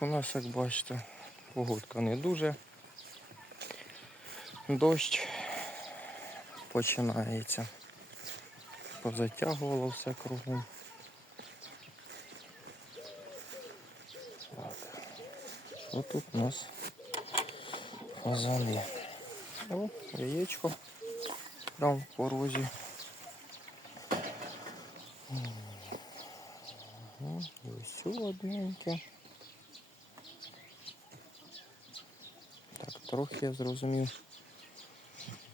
У нас, як бачите, погодка не дуже. Дощ починається. Позатягувало все кругом. Так. Що тут у нас? Фазани. О, яєчко. Прямо в порозі. Ось одненьке. Трохи я зрозумів.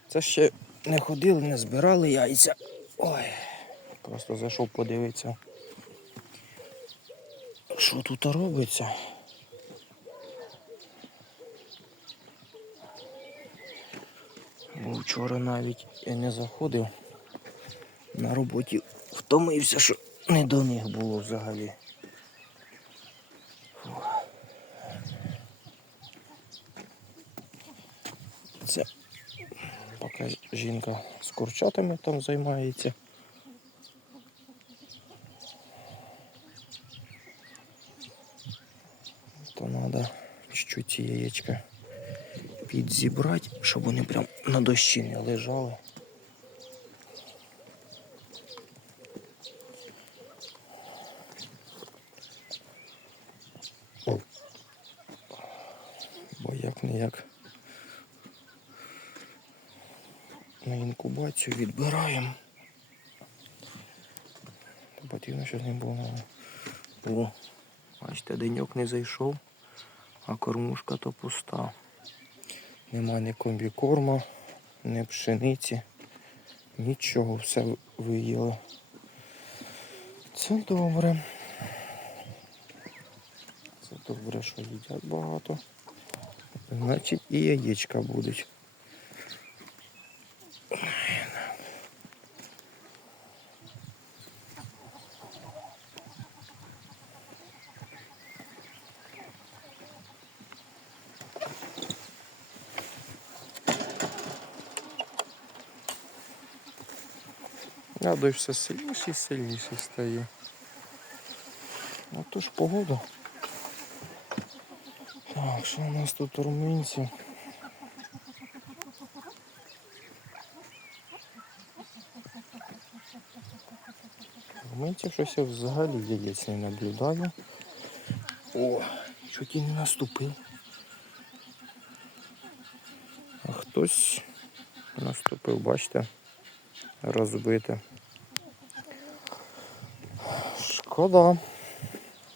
Це ще не ходили, не збирали яйця. Ой, просто зайшов подивитися. Що тут робиться? Бо вчора навіть я не заходив. На роботі втомився, що не до них було взагалі. Це поки жінка з курчатами там займається. То треба чуть-чуть ці яєчка підзібрати, щоб вони прям на дощі не лежали. Бо як не як на інкубацію відбираємо. Потрібно, щоб не було. О, бачите, деньок не зайшов, а кормушка то пуста. Нема ні комбікорма, ні пшениці, нічого, все виїло. Це добре. Це добре, що їдять багато. Значить і яєчка будуть. А дощ все сильніший і сильніший стає. Отож погода. Так, що у нас тут руминці? Руминців щось я взагалі яєць не наблюдаю. О, чуть і не наступив. А хтось наступив, бачите, розбите. Шкода.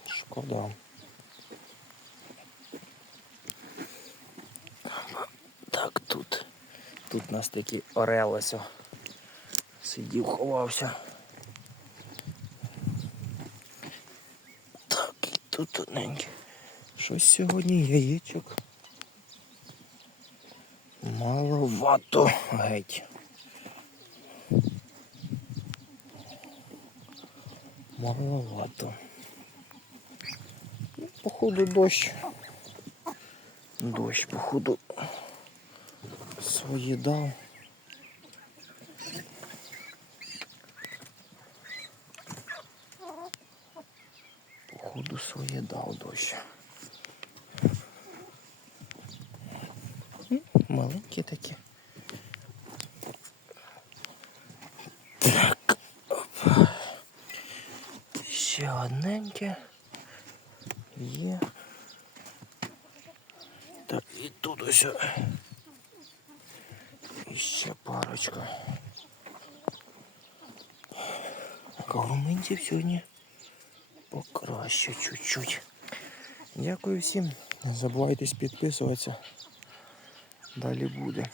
Шкода. Так, тут. Тут у нас такий орел. Сидів, ховався. Так, і тут одненьке. Щось сьогодні яєчок. Маловато геть. Маловато. Ну, Походу дощ. Дощ, походу, свої дав. Походу своє дав дощ. Маленькі такі. Ще одненьке. Є. Так, і тут ось. І ще парочка. Корминців сьогодні покраще чуть-чуть. Дякую всім. Не забувайте підписуватися. Далі буде.